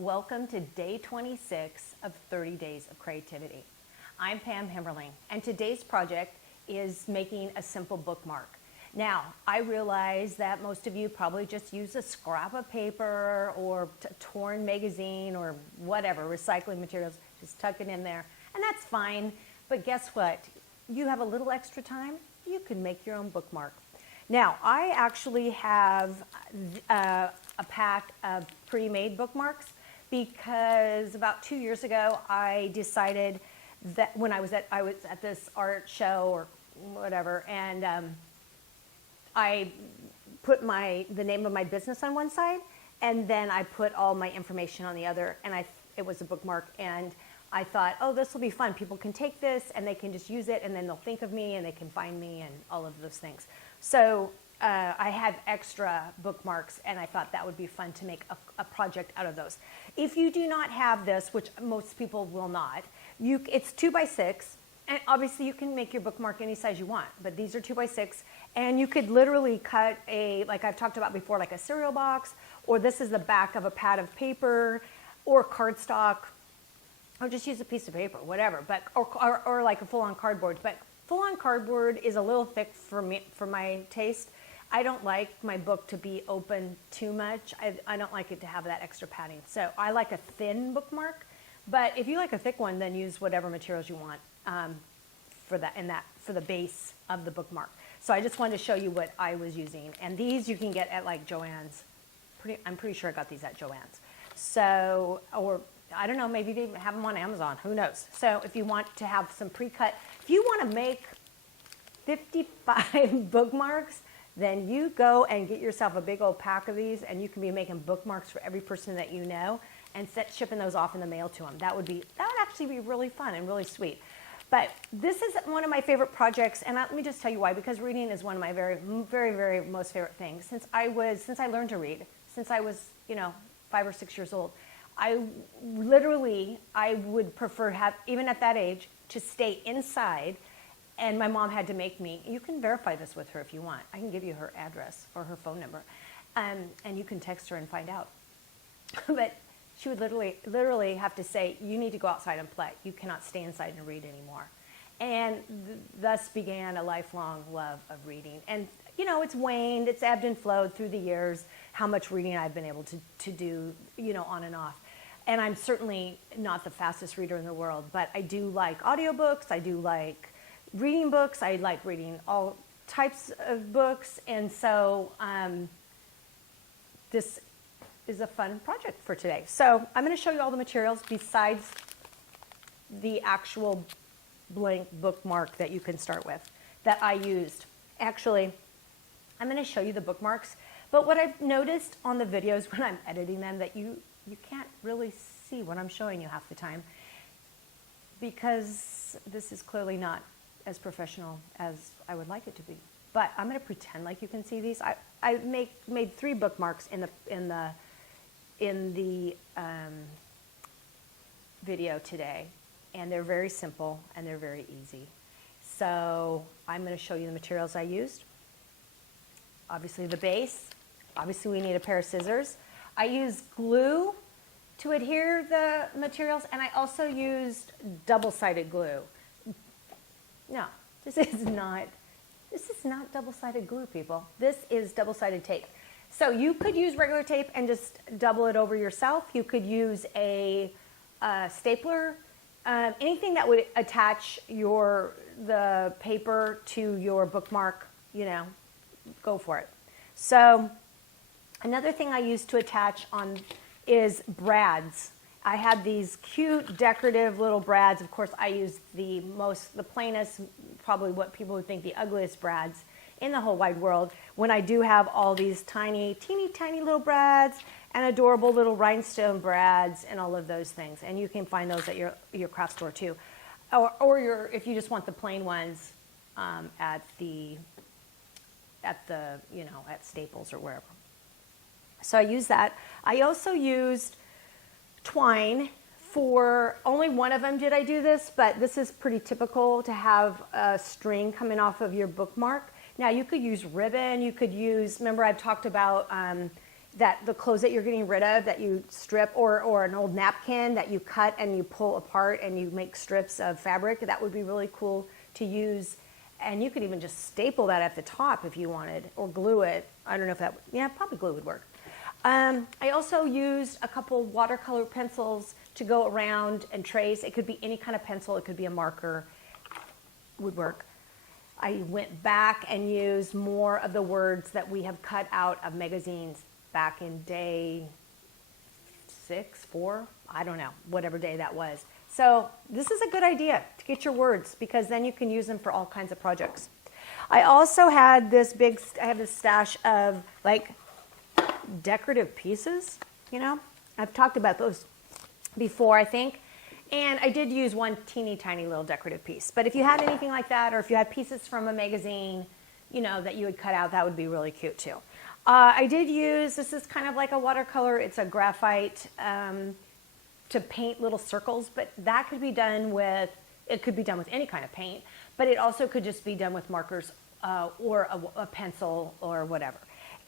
Welcome to day 26 of 30 Days of Creativity. I'm Pam Himmerling, and today's project is making a simple bookmark. Now, I realize that most of you probably just use a scrap of paper or a torn magazine or whatever, recycling materials, just tuck it in there, and that's fine. But guess what? You have a little extra time, you can make your own bookmark. Now, I actually have a pack of pre-made bookmarks because about 2 years ago, I decided that when I was at this art show or whatever, and I put the name of my business on one side, and then I put all my information on the other, and it was a bookmark, and I thought, oh, this will be fun. People can take this, and they can just use it, and then they'll think of me, and they can find me, and all of those things. So I had extra bookmarks, and I thought that would be fun to make a project out of those. If you do not have this, which most people will not, it's 2 by 6, and obviously you can make your bookmark any size you want, but these are 2 by 6, and you could literally cut like I've talked about before, like a cereal box, or this is the back of a pad of paper, or cardstock, or just use a piece of paper, whatever, but or like a full-on cardboard. But full-on cardboard is a little thick for me, for my taste. I don't like my book to be open too much. I don't like it to have that extra padding. So I like a thin bookmark, but if you like a thick one, then use whatever materials you want for the base of the bookmark. So I just wanted to show you what I was using. And these you can get at like Joann's. I'm pretty sure I got these at Joann's. So, or I don't know, maybe they have them on Amazon, who knows. So if you want to have some pre-cut, if you want to make 55 bookmarks, then you go and get yourself a big old pack of these, and you can be making bookmarks for every person that you know and shipping those off in the mail to them. That would actually be really fun and really sweet. But this is one of my favorite projects, and let me just tell you why, because reading is one of my very, very, very most favorite things. Since I learned to read, since I was, 5 or 6 years old, I would prefer even at that age, to stay inside. And my mom had to make me, you can verify this with her if you want. I can give you her address or her phone number. And you can text her and find out. But she would literally have to say, you need to go outside and play. You cannot stay inside and read anymore. And thus began a lifelong love of reading. And it's waned, it's ebbed and flowed through the years, how much reading I've been able to do, on and off. And I'm certainly not the fastest reader in the world, but I do like audiobooks, I do like reading books. I like reading all types of books, and so this is a fun project for today. So I'm going to show you all the materials besides the actual blank bookmark that you can start with that I used. Actually, I'm going to show you the bookmarks, but what I've noticed on the videos when I'm editing them, that you can't really see what I'm showing you half the time, because this is clearly not as professional as I would like it to be. But I'm going to pretend like you can see these. I made 3 bookmarks in the video today, and they're very simple and they're very easy. So I'm going to show you the materials I used. Obviously the base. Obviously we need a pair of scissors. I used glue to adhere the materials, and I also used double-sided glue. No, this is not double-sided glue, people. This is double-sided tape. So you could use regular tape and just double it over yourself. You could use a stapler, anything that would attach the paper to your bookmark, go for it. So another thing I used to attach on is brads. I had these cute decorative little brads. Of course, I used the plainest, probably what people would think the ugliest brads in the whole wide world, when I do have all these teeny tiny little brads and adorable little rhinestone brads and all of those things. And you can find those at your craft store too. Or if you just want the plain ones at Staples or wherever. So I used that. I also used twine. For only one of them did I do this, but this is pretty typical to have a string coming off of your bookmark. Now you could use ribbon, you could use, remember I've talked about the clothes that you're getting rid of that you strip, or an old napkin that you cut and you pull apart and you make strips of fabric. That would be really cool to use. And you could even just staple that at the top if you wanted, or glue it. I don't know if that, yeah, probably glue would work. I also used a couple watercolor pencils to go around and trace. It could be any kind of pencil. It could be a marker, would work. I went back and used more of the words that we have cut out of magazines back in day 6, 4, I don't know, whatever day that was. So this is a good idea to get your words, because then you can use them for all kinds of projects. I also had this I have this stash of like decorative pieces, you know. I've talked about those before, I think. And I did use one teeny tiny little decorative piece. But if you had anything like that, or if you had pieces from a magazine, you know, that you would cut out, that would be really cute too. I did use, this is kind of like a watercolor. It's a graphite to paint little circles, but that could be done with, it could be done with any kind of paint, but it also could just be done with markers or a pencil or whatever.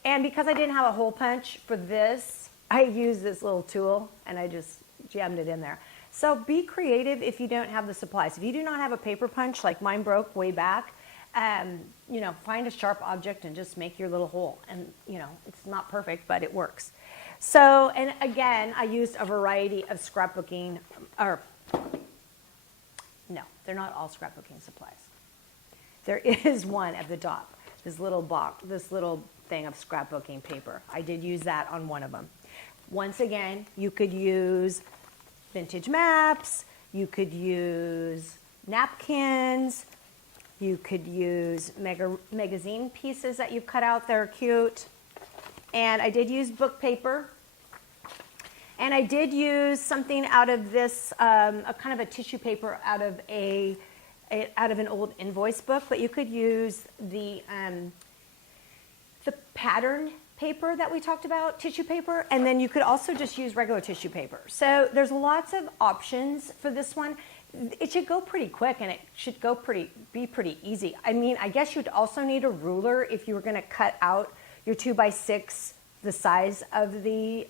And because I didn't have a hole punch for this, I used this little tool and I just jammed it in there. So be creative if you don't have the supplies. If you do not have a paper punch, like mine broke way back, you know, find a sharp object and just make your little hole. And, you know, it's not perfect, but it works. So, and again, I used a variety of scrapbooking, or no, they're not all scrapbooking supplies. There is one at the top, this little box, this little thing of scrapbooking paper. I did use that on one of them. Once again, you could use vintage maps, you could use napkins, you could use magazine pieces that you've cut out that are cute. And I did use book paper. And I did use something out of this, a kind of a tissue paper out of an old invoice book, but you could use the pattern paper that we talked about, tissue paper, and then you could also just use regular tissue paper. So there's lots of options for this one. It should go pretty quick, and it should go be pretty easy. I mean, I guess you'd also need a ruler if you were going to cut out your 2x6, the size of the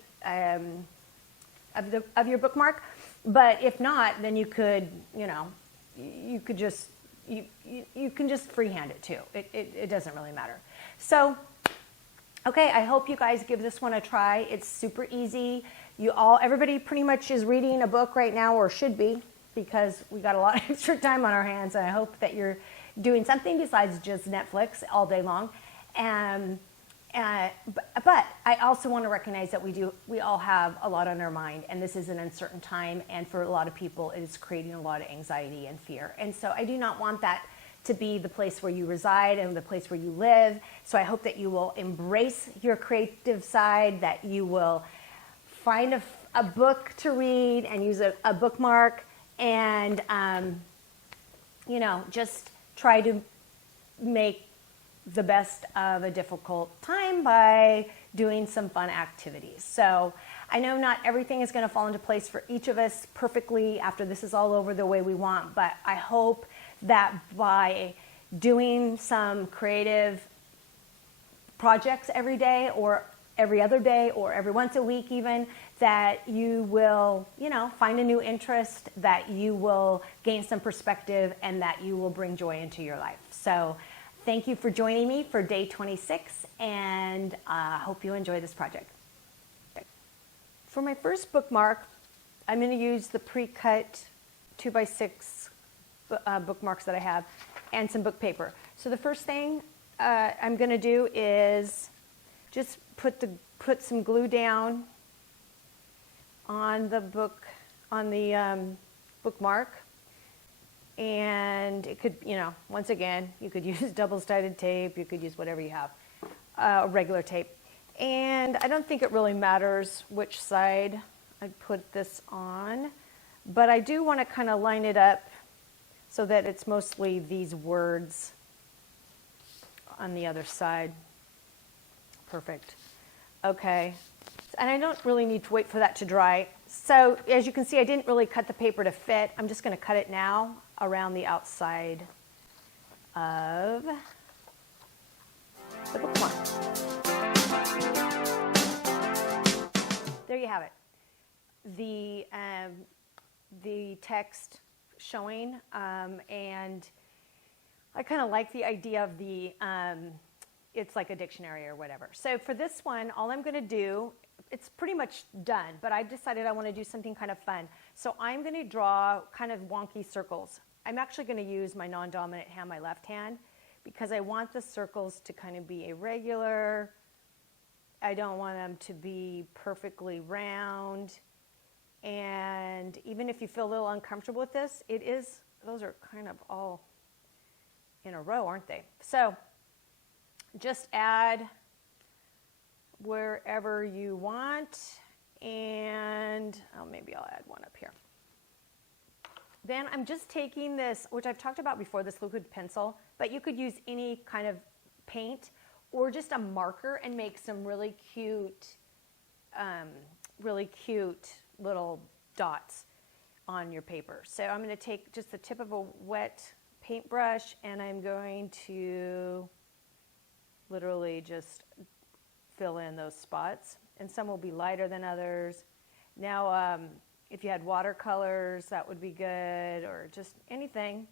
of your bookmark. But if not, then you could, you know, you could just you can just freehand it too. It doesn't really matter. So, okay, I hope you guys give this one a try. It's super easy. Everybody pretty much is reading a book right now, or should be, because we got a lot of extra time on our hands, and I hope that you're doing something besides just Netflix all day long. But I also want to recognize that we all have a lot on our mind, and this is an uncertain time, and for a lot of people it is creating a lot of anxiety and fear. And so I do not want that to be the place where you reside and the place where you live. So I hope that you will embrace your creative side, that you will find a book to read and use a bookmark, and you know, just try to make the best of a difficult time by doing some fun activities. So I know not everything is going to fall into place for each of us perfectly after this is all over the way we want, but I hope that by doing some creative projects every day, or every other day, or every once a week even, that you will, you know, find a new interest, that you will gain some perspective, and that you will bring joy into your life. So thank you for joining me for day 26, and I hope you enjoy this project. For my first bookmark, I'm going to use the pre-cut 2x6 bookmarks that I have, and some book paper. So the first thing I'm going to do is just put some glue down on the bookmark. And it could, you know, once again, you could use double-sided tape, you could use whatever you have, regular tape. And I don't think it really matters which side I put this on, but I do want to kind of line it up so that it's mostly these words on the other side. Perfect. Okay. And I don't really need to wait for that to dry. So as you can see, I didn't really cut the paper to fit. I'm just going to cut it now around the outside of the bookmark. the text showing, and I kind of like the idea of the, it's like a dictionary or whatever. So for this one, all I'm going to do, it's pretty much done, but I've decided I want to do something kind of fun. So I'm going to draw kind of wonky circles. I'm actually going to use my non-dominant hand, my left hand, because I want the circles to kind of be irregular. I don't want them to be perfectly round. And even if you feel a little uncomfortable with this, those are kind of all in a row, aren't they? So just add wherever you want, and maybe I'll add one up here. Then I'm just taking this, which I've talked about before, this liquid pencil, but you could use any kind of paint or just a marker and make some really cute little dots on your paper. So I'm going to take just the tip of a wet paintbrush, and I'm going to literally just fill in those spots, and some will be lighter than others. Now, if you had watercolors, that would be good, or just anything,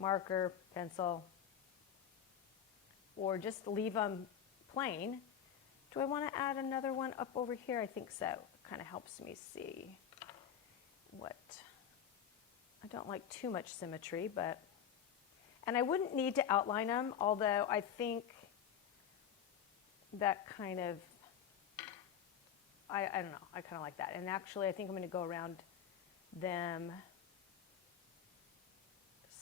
marker, pencil, or just leave them plain. Do I want to add another one up over here? I think so. It kind of helps me see what, I don't like too much symmetry, but, and I wouldn't need to outline them, although I think that kind of, I don't know, I kind of like that. And actually, I think I'm going to go around them.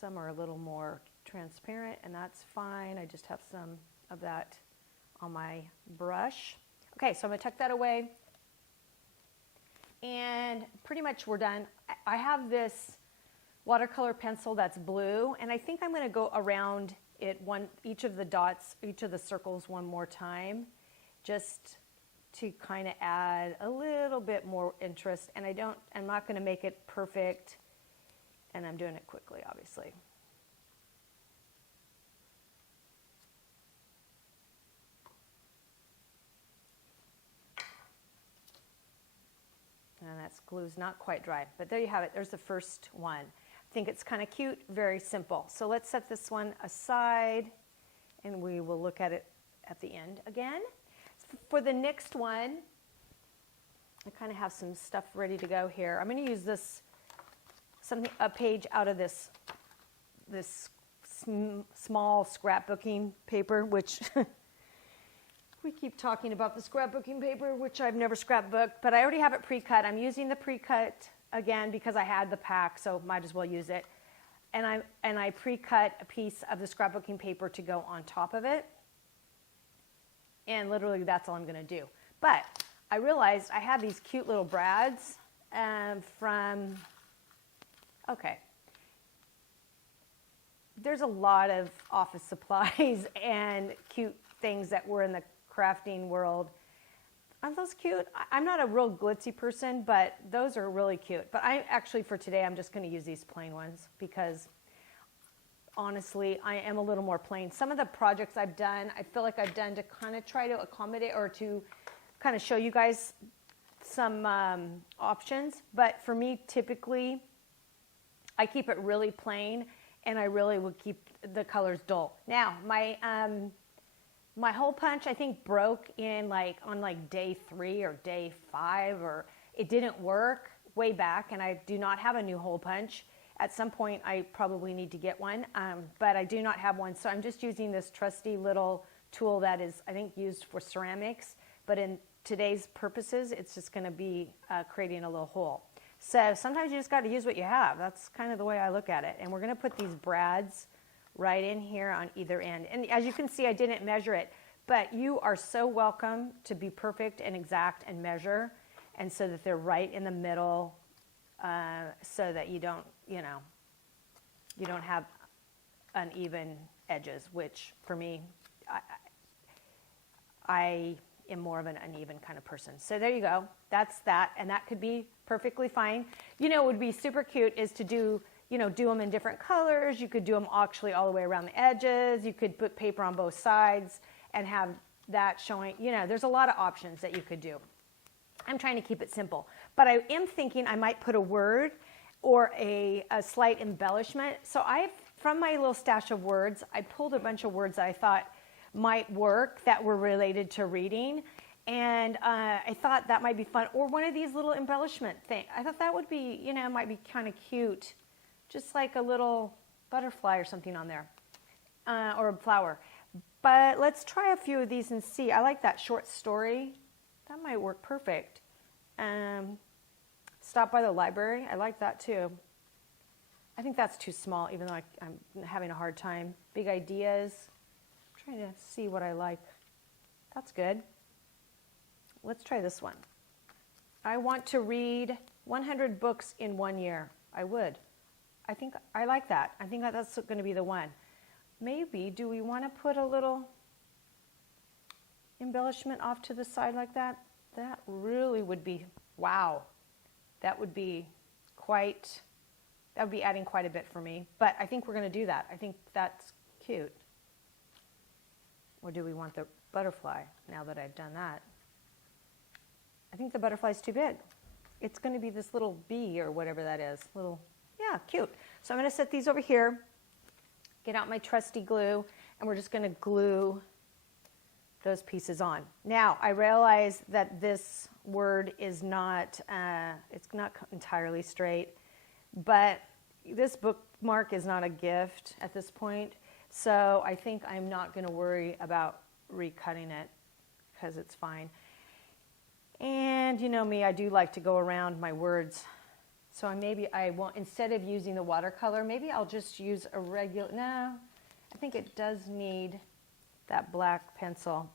Some are a little more transparent, and that's fine. I just have some of that on my brush. Okay, so I'm going to tuck that away. And pretty much we're done. I have this watercolor pencil that's blue, and I think I'm going to go around it each of the dots, each of the circles one more time, just to kind of add a little bit more interest. And I'm not going to make it perfect, and I'm doing it quickly, obviously. And that's glue's not quite dry, but there you have it. There's the first one. I think it's kind of cute, very simple. So let's set this one aside, and we will look at it at the end again. For the next one, I kind of have some stuff ready to go here. I'm going to use a page out of this small scrapbooking paper, which we keep talking about the scrapbooking paper, which I've never scrapbooked, but I already have it pre-cut. I'm using the pre-cut again because I had the pack, so might as well use it. And I pre-cut a piece of the scrapbooking paper to go on top of it. And literally that's all I'm going to do. But I realized I had these cute little brads okay. There's a lot of office supplies and cute things that were in the crafting world. Aren't those cute? I'm not a real glitzy person, but those are really cute. But for today, I'm just going to use these plain ones because honestly, I am a little more plain. Some of the projects I've done, I feel like I've done to kind of try to accommodate or to kind of show you guys some options. But for me, typically, I keep it really plain, and I really would keep the colors dull. Now, my hole punch, I think, broke on day 3 or day 5, or it didn't work way back, and I do not have a new hole punch. At some point, I probably need to get one, but I do not have one. So I'm just using this trusty little tool that is, I think, used for ceramics. But in today's purposes, it's just going to be creating a little hole. So sometimes you just got to use what you have. That's kind of the way I look at it. And we're going to put these brads right in here on either end. And as you can see, I didn't measure it. But you are so welcome to be perfect and exact and measure, and so that they're right in the middle. So that you don't have uneven edges, which for me, I am more of an uneven kind of person. So there you go. That's that, and that could be perfectly fine. What would be super cute is to do them in different colors. You could do them actually all the way around the edges. You could put paper on both sides and have that showing. There's a lot of options that you could do. I'm trying to keep it simple, but I am thinking I might put a word or a slight embellishment. So from my little stash of words, I pulled a bunch of words that I thought might work that were related to reading. And I thought that might be fun. Or one of these little embellishment things. I thought that would be, might be kind of cute. Just like a little butterfly or something on there. Or a flower. But let's try a few of these and see. I like that short story. That might work perfect. Stop by the library. I like that too. I think that's too small, even though I'm having a hard time. Big ideas. I'm trying to see what I like. That's good. Let's try this one. I want to read 100 books in 1 year. I would. I think I like that. I think that's going to be the one. Maybe, do we want to put a little embellishment off to the side like that? That really would be, wow. That would be adding quite a bit for me. But I think we're going to do that. I think that's cute. Or do we want the butterfly now that I've done that? I think the butterfly's too big. It's going to be this little bee or whatever that is. Yeah, cute. So I'm going to set these over here, get out my trusty glue, and we're just going to glue those pieces on. Now, I realize that this word is not, it's not entirely straight, but this bookmark is not a gift at this point, so I think I'm not going to worry about recutting it because it's fine. And you know me, I do like to go around my words. So maybe I won't, instead of using the watercolor, maybe I'll just use a regular, no, I think it does need that black pencil.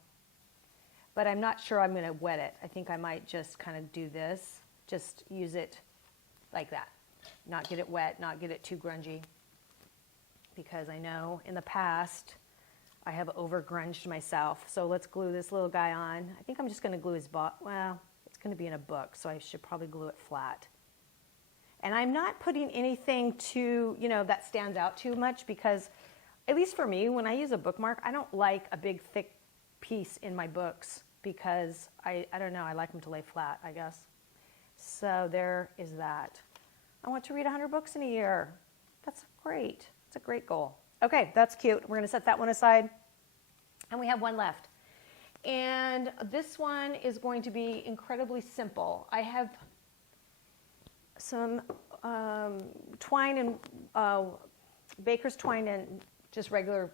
But I'm not sure I'm going to wet it. I think I might just kind of do this, just use it like that. Not get it wet, not get it too grungy. Because I know in the past, I have over-grunged myself. So let's glue this little guy on. I think I'm just going to glue his well, it's going to be in a book, so I should probably glue it flat. And I'm not putting anything too, that stands out too much because, at least for me, when I use a bookmark, I don't like a big, thick piece in my books because, I don't know, I like them to lay flat, I guess. So there is that. I want to read 100 books in a year. That's great. It's a great goal. Okay, that's cute. We're going to set that one aside. And we have one left. And this one is going to be incredibly simple. I have some twine and baker's twine and just regular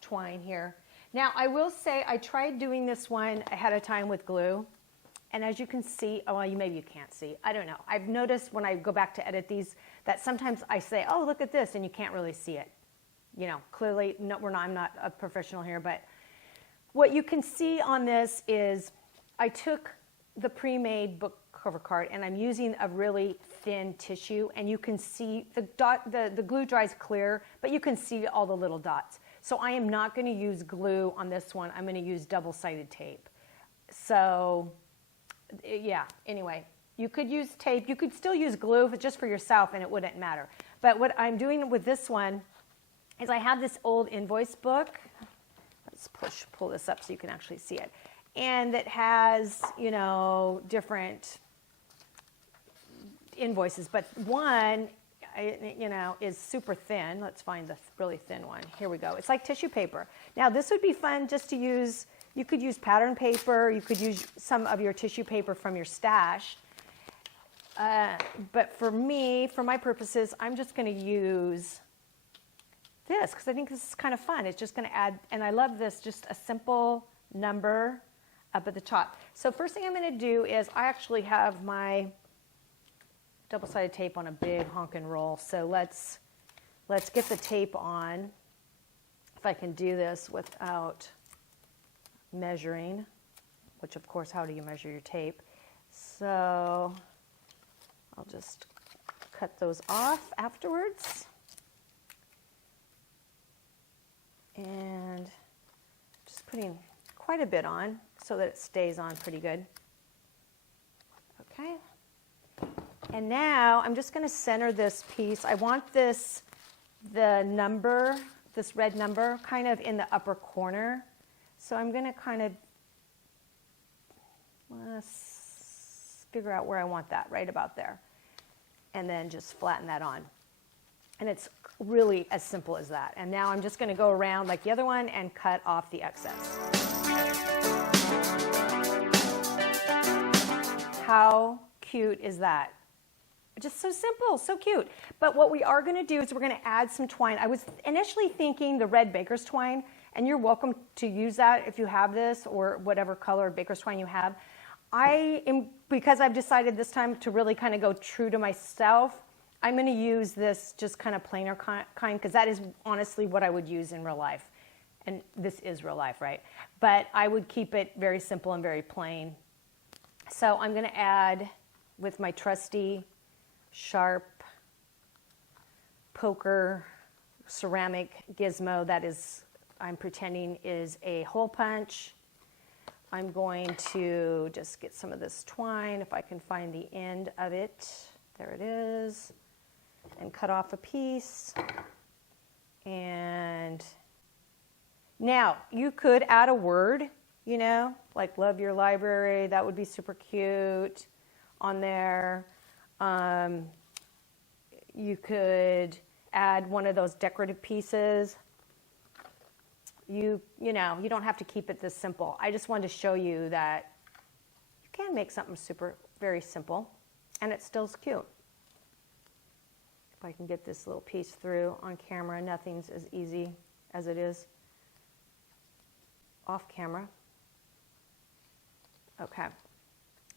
twine here. Now, I will say I tried doing this one ahead of time with glue. And as you can see, maybe you can't see. I don't know. I've noticed when I go back to edit these that sometimes I say, oh, look at this, and you can't really see it. Clearly, no, I'm not a professional here, but what you can see on this is I took the pre-made book cover card and I'm using a really thin tissue, and you can see the glue dries clear, but you can see all the little dots. So I am not going to use glue on this one. I'm going to use double-sided tape. So yeah, anyway, you could use tape. You could still use glue just for yourself and it wouldn't matter. But what I'm doing with this one is I have this old invoice book. Let's pull this up so you can actually see it. And it has, different invoices. But one, is super thin. Let's find the really thin one. Here we go. It's like tissue paper. Now, this would be fun just to use. You could use pattern paper. You could use some of your tissue paper from your stash. But for me, for my purposes, I'm just going to use this because I think this is kind of fun. It's just going to add, and I love this, just a simple number up at the top. So first thing I'm going to do is I actually have my double-sided tape on a big honkin' roll. So let's get the tape on. If I can do this without measuring, which of course, how do you measure your tape? So I'll just cut those off afterwards. And just putting quite a bit on so that it stays on pretty good. Okay. And now I'm just going to center this piece. I want this red number kind of in the upper corner. So I'm going to kind of figure out where I want that, right about there. And then just flatten that on. And it's really as simple as that. And now I'm just going to go around like the other one and cut off the excess. How cute is that? Just so simple, so cute. But what we are going to do is we're going to add some twine. I was initially thinking the red baker's twine, and you're welcome to use that if you have this or whatever color baker's twine you have. Because I've decided this time to really kind of go true to myself, I'm going to use this just kind of plainer kind, because that is honestly what I would use in real life. And this is real life, right? But I would keep it very simple and very plain. So I'm going to add with my trusty sharp poker ceramic gizmo that is, I'm pretending is a hole punch. I'm going to just get some of this twine, if I can find the end of it. There it is. And cut off a piece. And now you could add a word, you know, like love your library. That would be super cute on there. You could add one of those decorative pieces. You know, you don't have to keep it this simple. I just wanted to show you that you can make something very simple, and it still's cute. If I can get this little piece through on camera, nothing's as easy as it is off camera. Okay.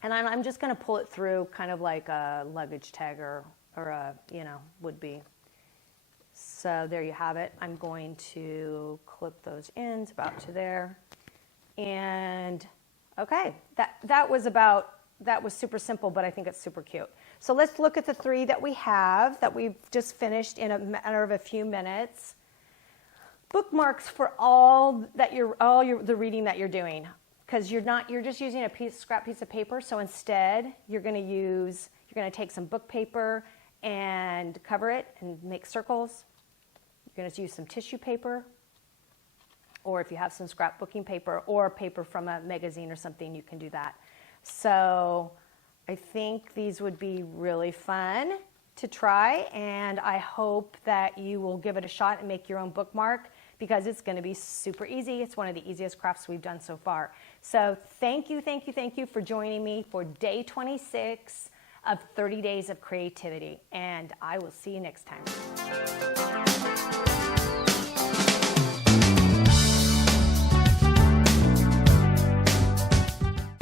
And I'm just going to pull it through kind of like a luggage tag or a, you know, would be. So there you have it. I'm going to clip those ends about to there. And okay, that was super simple, but I think it's super cute. So let's look at the 3 that we have that we've just finished in a matter of a few minutes. Bookmarks for the reading that you're doing, because you're just using a scrap piece of paper. So instead, you're going to take some book paper and cover it and make circles. You're going to use some tissue paper, or if you have some scrapbooking paper or paper from a magazine or something, you can do that. So I think these would be really fun to try, and I hope that you will give it a shot and make your own bookmark, because it's going to be super easy. It's one of the easiest crafts we've done so far. So thank you for joining me for day 26 of 30 Days of Creativity, and I will see you next time.